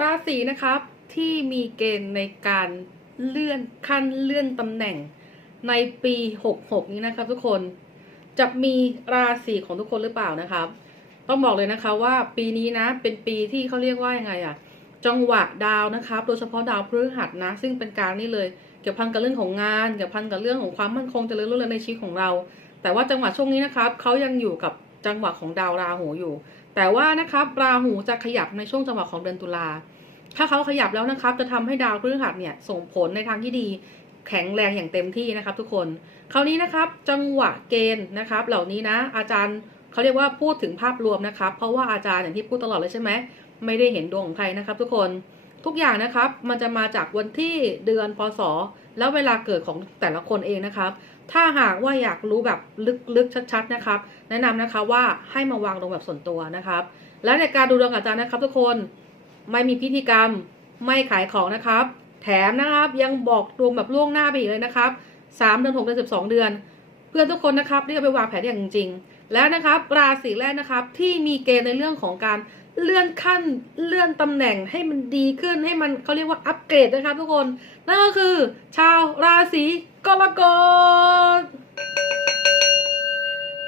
ราศีนะครับที่มีเกณฑ์ในการเลื่อนขั้นเลื่อนตำแหน่งในปี 66 นี้นะครับ ทุกคนจะมีราศีของทุกคนหรือเปล่านะครับ ต้องบอกเลยนะคะว่าปีนี้นะเป็นปีที่เขาเรียกว่ายังไงอะจังหวะดาวนะครับ โดยเฉพาะดาวพฤหัสนะ ซึ่งเป็นการนี่เลยเกี่ยวพันกับเรื่องของงานเกี่ยวพันกับเรื่องของความมั่นคงเจริญรุ่งเรืองในชีวิตของเรา แต่ว่าจังหวะช่วงนี้นะครับเขายังอยู่กับ จังหวะของดาวราหูอยู่ แต่ว่านะครับราหูจะขยับในช่วงจังหวะของเดือนตุลา ถ้าเขาขยับแล้วนะครับ จะทำให้ดาวพฤหัสเนี่ยส่งผลในทางที่ดีแข็งแรงอย่างเต็มที่นะครับทุกคน คราวนี้นะครับจังหวะเกณฑ์นะครับ เหล่านี้นะ อาจารย์เขาเรียกว่าพูดถึงภาพรวมนะครับ เพราะว่าอาจารย์อย่างที่พูดตลอดเลยใช่ไหมไม่ได้เห็นดวงของใครนะครับ ทุกคนทุกอย่างนะครับมันจะมาจากวันที่เดือนพศแล้วเวลาเกิดของแต่ละคนเองนะครับ ถ้าหากว่าอยากรู้แบบลึกๆชัด ๆนะครับ แนะนำนะคะว่าให้มาวางลงแบบส่วนตัวนะครับ และในการดูดวงกับอาจารย์นะครับ ทุกคนไม่มีพิธีกรรมไม่ขายของนะครับ แถมนะครับยังบอกดวงแบบล่วงหน้าไปอีกเลยนะครับสามเดือนหกเดือนสิบสองเดือน เพื่อนทุกคนนะครับที่เอาไปวางแผนอย่างจริงๆแล้วนะครับราศีแรกนะครับที่มีเกณฑ์ในเรื่องของการเลื่อนขั้นเลื่อนตำแหน่งให้มันดีขึ้นให้มันเขาเรียกว่าอัปเกรดนะครับทุกคน นั่นก็คือชาวราศี กรกฎ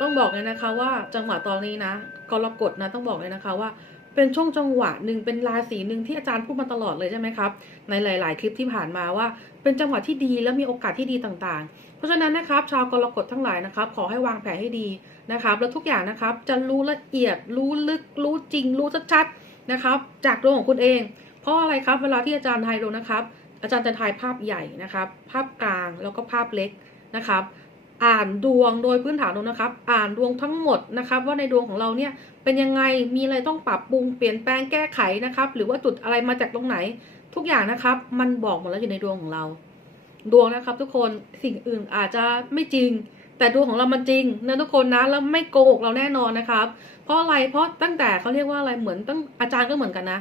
ต้องบอกเลยนะคะว่าจังหวะตอนนี้นะกรกฎนะต้องบอกเลยนะคะว่าเป็นช่วงจังหวะหนึ่งเป็นราศีหนึ่งที่อาจารย์พูดมาตลอดเลยใช่ไหมครับ ในหลาย ๆ คลิปที่ผ่านมาว่า เป็นจังหวะที่ดีและมีโอกาสที่ดีต่าง ๆ เพราะฉะนั้นนะครับ ชาวกรกฎทั้งหลายนะครับ ขอให้วางแผนให้ดีนะครับ แล้วทุกอย่างนะครับจะรู้ละเอียดรู้ลึกรู้จริงรู้ชัดๆนะครับ จากดวงของคุณเอง เพราะอะไรครับ เวลาที่อาจารย์ทยดวงนะครับ อาจารย์จะทายภาพใหญ่นะครับ ภาพกลางแล้วก็ภาพเล็กนะครับ อ่านดวงโดยพื้นฐานดวงนะครับ อ่านดวงทั้งหมดนะครับ ว่าในดวงของเราเนี่ยเป็นยังไงมีอะไรต้องปรับปรุงเปลี่ยนแปลงแก้ไขนะครับ หรือว่าจุดอะไรมาจากตรงไหน ทุกอย่างนะครับ มันบอกหมดแล้วอยู่ในดวงของเรา ดวงนะครับ ทุกคนสิ่งอื่นอาจจะไม่จริงแต่ดวงของเรามันจริงนะทุกคนนะแล้วไม่โกหกเราแน่นอนนะครับ เพราะอะไรเพราะตั้งแต่เขาเรียกว่าอะไรเหมือนตั้งอาจารย์ก็เหมือนกันนะ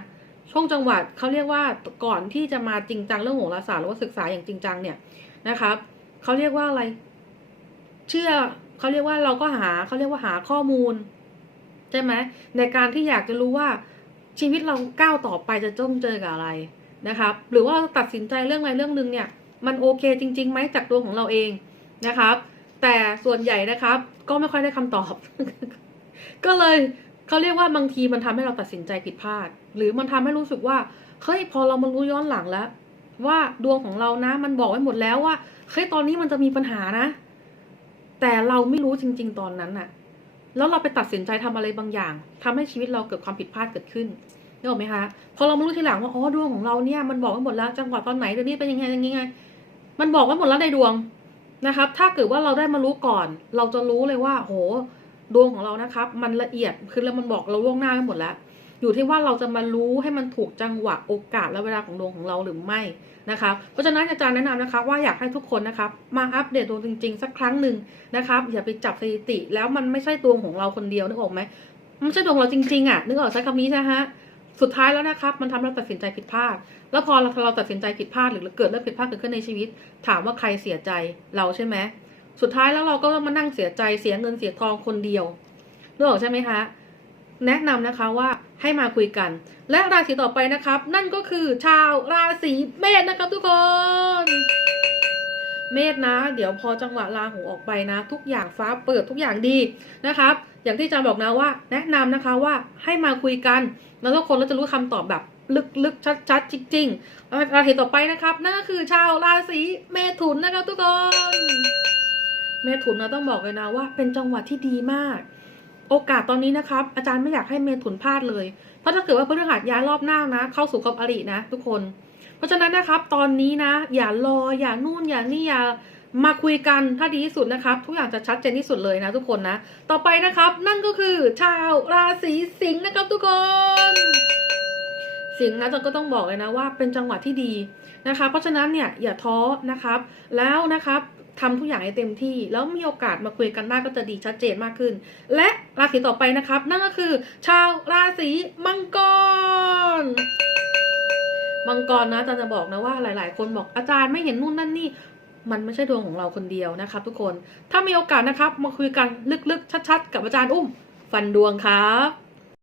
ช่วงจังหวัดเขาเรียกว่าก่อนที่จะมาจริงจังเรื่องโหราศาสตร์หรือว่าศึกษาอย่างจริงจังเนี่ยนะครับเขาเรียกว่าอะไร เชื่อเขาเรียกว่าเราก็หาเขาเรียกว่าหาข้อมูลใช่ไหมในการที่อยากจะรู้ว่าชีวิตเราก้าวต่อไปจะต้องเจอกับอะไรนะครับ หรือว่าเราตัดสินใจเรื่องอะไรเรื่องหนึ่งเนี่ย มันโอเคจริงๆไหมจากดวงของเราเองนะครับ แต่ส่วนใหญ่นะครับ ก็ไม่ค่อยได้คำตอบ ก็เลย เขาเรียกว่าบางทีมันทำให้เราตัดสินใจผิดพลาด หรือมันทำให้รู้สึกว่าเฮ้ยพอเรามารู้ย้อนหลังแล้ว ว่าดวงของเรานะ มันบอกไว้หมดแล้วว่าเฮ้ยตอนนี้มันจะมีปัญหานะ แต่เราไม่รู้จริง ๆ ตอนนั้นน่ะ แล้วเราไปตัดสินใจทำอะไรบางอย่างทำให้ชีวิตเราเกิดความผิดพลาดเกิดขึ้นนึกออกไหมคะพอเรามารู้ทีหลังว่าอ๋อดวงของเราเนี่ยมันบอกไว้หมดแล้วจังหวะตอนไหนเดี๋ยวนี้เป็นยังไงยังไงมันบอกไว้หมดแล้วในดวงนะครับ ถ้าเกิดว่าเราได้มารู้ก่อน เราจะรู้เลยว่า โห ดวงของเรานะครับ มันละเอียดคือแล้วมันบอกเราล่วงหน้าไว้หมดแล้ว อยู่ที่ว่าเราจะมารู้ให้มันถูกจังหวะโอกาสและเวลาของดวงของเราหรือไม่นะครับเพราะฉะนั้นอาจารย์แนะนำนะคะว่าอยากให้ทุกคนนะครับมาอัปเดตดวงจริง ๆ สักครั้งหนึ่งนะครับอย่าไปจับสถิติ แล้วมันไม่ใช่ดวงของเราคนเดียวนึกออกไหมมันไม่ใช่ดวงเราจริงๆอะนึกออกใช้คำนี้ใช่ไหมฮะสุดท้ายแล้วนะครับ มันทำให้เราตัดสินใจผิดพลาด แล้วพอเราเราตัดสินใจผิดพลาดหรือเกิดเรื่องผิดพลาดเกิดขึ้นในชีวิต ถามว่าใครเสียใจเราใช่ไหม สุดท้ายแล้วเราก็มานั่งเสียใจเสียเงินเสียทองคนเดียวนึกออกใช่ไหมคะ แนะนำนะคะว่าให้มาคุยกัน และราศีต่อไปนะครับ นั่นก็คือชาวราศีเมษนะครับทุกคน เมษนะ เดี๋ยวพอจังหวะราหูออกไปนะ ทุกอย่างฟ้าเปิดทุกอย่างดีนะครับ อย่างที่อาจารย์บอกนะว่า แนะนำนะคะว่าให้มาคุยกัน แล้วทุกคนเราจะรู้คำตอบแบบลึกๆ ชัดๆ จริงๆราศีต่อไปนะครับ นั่นก็คือชาวราศีเมถุนนะครับทุกคน เมถุนนะต้องบอกเลยนะว่า เป็นจังหวะที่ดีมาก โอกาสตอนนี้นะครับ อาจารย์ไม่อยากให้เมถุนพลาดเลย เพราะถ้าเกิดว่าพฤหัสย้ายรอบหน้านะ เข้าสู่กับอรินะ ทุกคน เพราะฉะนั้นนะครับ ตอนนี้นะ อย่ารออย่านู่นอย่านี่อย่ามาคุยกันถ้าดีที่สุดนะครับทุกอย่างจะชัดเจนที่สุดเลยนะทุกคนนะ ต่อไปนะครับ นั่นก็คือชาวราศีสิงห์นะครับทุกคน สิงห์นะจันก็ต้องบอกเลยนะว่าเป็นจังหวะที่ดีนะคะ เพราะฉะนั้นเนี่ยอย่าท้อนะครับ แล้วนะครับ ทำทุกอย่างให้เต็มที่ แล้วมีโอกาสมาคุยกันได้ก็จะดีชัดเจนมากขึ้น และราศีต่อไปนะครับ นั่นก็คือ ชาวราศีมังกร มังกรนะอาจารย์จะบอกนะว่าหลาย ๆ คนบอกอาจารย์ไม่เห็นนู่นนั่นนี่มันไม่ใช่ดวงของเราคนเดียวนะครับ ทุกคนถ้ามีโอกาสนะครับมาคุยกันลึกๆชัด ๆ กับอาจารย์อุ้ม ฟันดวงครับ